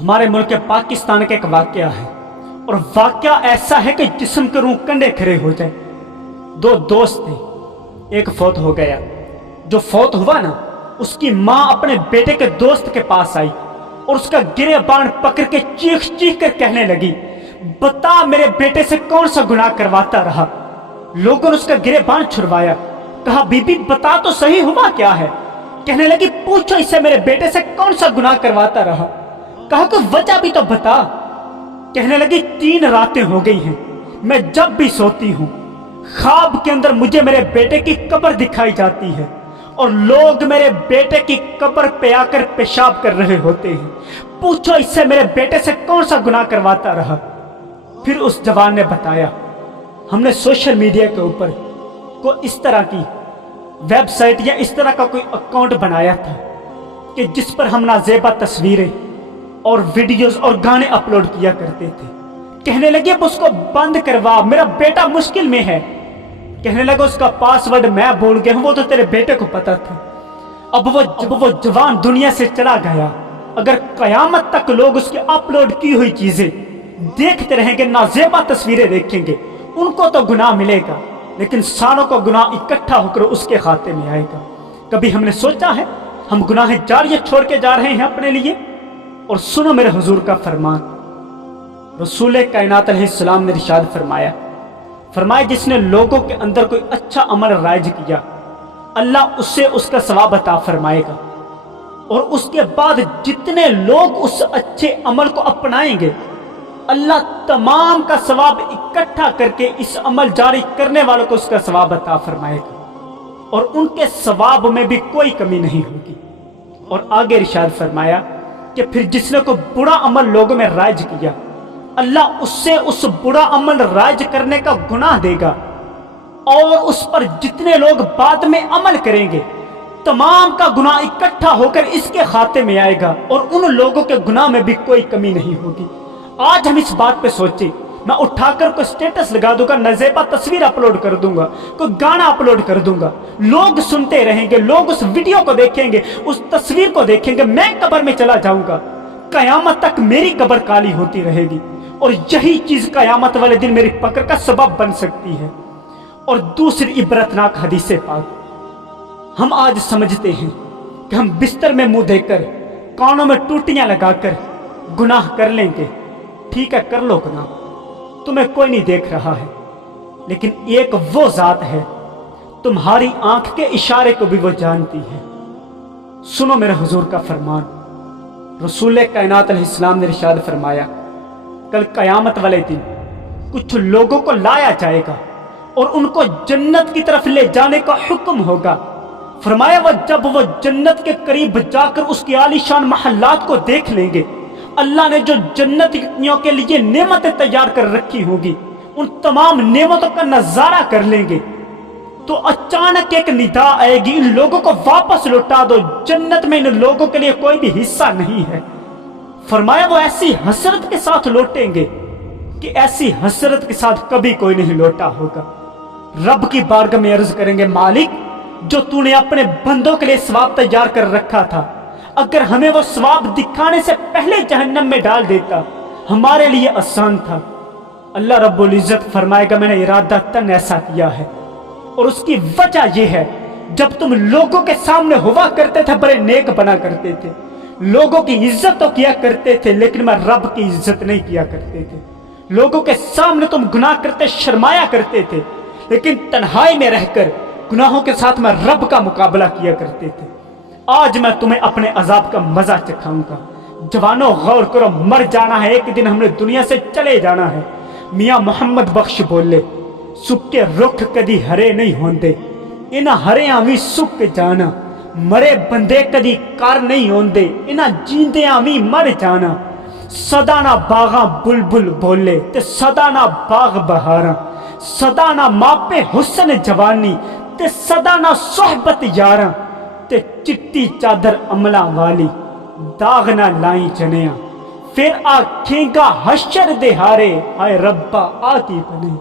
ہمارے ملک پاکستان کا ایک واقعہ ہے، اور واقعہ ایسا ہے کہ جسم کے روح کنڈے کھڑے ہو جائے۔ دو دوست تھے، ایک فوت ہو گیا۔ جو فوت ہوا نا، اس کی ماں اپنے بیٹے کے دوست کے پاس آئی اور اس کا گریبان پکڑ کے چیخ چیخ کر کہنے لگی، بتا میرے بیٹے سے کون سا گناہ کرواتا رہا۔ لوگوں نے اس کا گریبان چھڑوایا، کہا بی بی بتا تو صحیح ہوا کیا ہے۔ کہنے لگی پوچھو اس سے میرے بیٹے سے کون سا گناہ کرواتا رہا۔ کہا کہ وجہ بھی تو بتا۔ کہنے لگی 3 راتیں ہو گئی ہیں، میں جب بھی سوتی ہوں خواب کے اندر مجھے میرے بیٹے کی قبر دکھائی جاتی ہے اور لوگ میرے بیٹے کی قبر پہ آ کر پیشاب کر رہے ہوتے ہیں، پوچھو اس سے میرے بیٹے سے کون سا گناہ کرواتا رہا۔ پھر اس جوان نے بتایا، ہم نے سوشل میڈیا کے اوپر کوئی اس طرح کی ویب سائٹ یا اس طرح کا کوئی اکاؤنٹ بنایا تھا کہ جس پر ہم نازیبا تصویریں اور ویڈیوز اور گانے اپلوڈ کیا کرتے تھے۔ کہنے لگے اب اس کو بند کروا، میرا بیٹا مشکل میں ہے۔ کہنے لگا اس کا پاسورڈ میں بھول گیا ہوں، وہ تو تیرے بیٹے کو پتا تھا۔ اب وہ جوان دنیا سے چلا گیا، اگر قیامت تک لوگ اس کی اپلوڈ کی ہوئی چیزیں دیکھتے رہیں گے، نازیبا تصویریں دیکھیں گے، ان کو تو گناہ ملے گا، لیکن ساروں کو گناہ اکٹھا ہو کر اس کے خاتے میں آئے گا۔ کبھی ہم نے سوچا ہے ہم گناہ جاریہ چھوڑ کے جا رہے ہیں اپنے لیے؟ اور سنو میرے حضور کا فرمان، رسول کائنات علیہ السلام نے ارشاد فرمایا جس نے لوگوں کے اندر کوئی اچھا عمل رائج کیا، اللہ اسے اس کا ثواب عطا فرمائے گا، اور اس کے بعد جتنے لوگ اس اچھے عمل کو اپنائیں گے، اللہ تمام کا ثواب اکٹھا کر کے اس عمل جاری کرنے والوں کو اس کا ثواب عطا فرمائے گا، اور ان کے ثواب میں بھی کوئی کمی نہیں ہوگی۔ اور آگے ارشاد فرمایا کہ پھر جس نے کوئی برا عمل لوگوں میں رائج کیا، اللہ اس سے اس برا عمل رائج کرنے کا گناہ دے گا، اور اس پر جتنے لوگ بعد میں عمل کریں گے تمام کا گناہ اکٹھا ہو کر اس کے خاتے میں آئے گا، اور ان لوگوں کے گناہ میں بھی کوئی کمی نہیں ہوگی۔ آج ہم اس بات پہ سوچیں، میں اٹھا کر کوئی سٹیٹس لگا دوں گا، نازیبا تصویر اپلوڈ کر دوں گا، کوئی گانا اپلوڈ کر دوں گا، لوگ سنتے رہیں گے، لوگ اس ویڈیو کو دیکھیں گے، اس تصویر کو دیکھیں گے، میں قبر میں چلا جاؤں گا، قیامت تک میری قبر کالی ہوتی رہے گی، اور یہی چیز قیامت والے دن میری پکڑ کا سبب بن سکتی ہے۔ اور دوسری عبرتناک حدیث پاک، ہم آج سمجھتے ہیں کہ ہم بستر میں منہ دے کر کانوں میں ٹوٹیاں لگا کر گناہ کر لیں گے۔ ٹھیک ہے، کر لو گناہ، تمہیں کوئی نہیں دیکھ رہا ہے، لیکن ایک وہ ذات ہے تمہاری آنکھ کے اشارے کو بھی وہ جانتی ہے۔ سنو میرے حضور کا فرمان، رسول کائنات علیہ السلام نے ارشاد فرمایا، کل قیامت والے دن کچھ لوگوں کو لایا جائے گا اور ان کو جنت کی طرف لے جانے کا حکم ہوگا۔ فرمایا جب وہ جنت کے قریب جا کر اس کی عالیشان محلات کو دیکھ لیں گے، اللہ نے جو جنتیوں کے لیے نعمتیں تیار کر رکھی ہوگی ان تمام نعمتوں کا نظارہ کر لیں گے، تو اچانک ایک ندا آئے گی، ان لوگوں کو واپس لوٹا دو، جنت میں ان لوگوں کے لیے کوئی بھی حصہ نہیں ہے۔ فرمایا وہ ایسی حسرت کے ساتھ لوٹیں گے کہ ایسی حسرت کے ساتھ کبھی کوئی نہیں لوٹا ہوگا۔ رب کی بارگاہ میں عرض کریں گے، مالک جو تو نے اپنے بندوں کے لیے ثواب تیار کر رکھا تھا، اگر ہمیں وہ ثواب دکھانے سے پہلے جہنم میں ڈال دیتا ہمارے لیے آسان تھا۔ اللہ رب العزت فرمائے گا، میں نے ارادہ تن ایسا کیا ہے، اور اس کی وجہ یہ ہے جب تم لوگوں کے سامنے ہوا کرتے تھے بڑے نیک بنا کرتے تھے، لوگوں کی عزت تو کیا کرتے تھے، لیکن میں رب کی عزت نہیں کیا کرتے تھے۔ لوگوں کے سامنے تم گناہ کرتے شرمایا کرتے تھے، لیکن تنہائی میں رہ کر گناہوں کے ساتھ میں رب کا مقابلہ کیا کرتے تھے۔ آج میں تمہیں اپنے عذاب کا مزہ چکھاؤں گا۔ جوانوں غور کرو، مر جانا ہے، ایک دن ہم نے دنیا سے چلے جانا ہے۔ میاں محمد بخش بولے، سکے رخ کدی ہرے نہیں ہوندے، انہاں ہریاں وی سک جانا، مرے بندے کدی کار نہیں ہوندے، انہاں جیندیاں وی مر جانا۔ سدا نہ باغاں بلبل بولے تے سدا نہ باغ بہاراں، سدا نہ ماپے حسن جوانی تے سدا نہ صحبت یاراں، تے چٹی چادر عملاں والی داغ نہ لائیں جنیاں، پھر آکھیں گا حشر دے ہارے، ہائے ربا آ کی بنے۔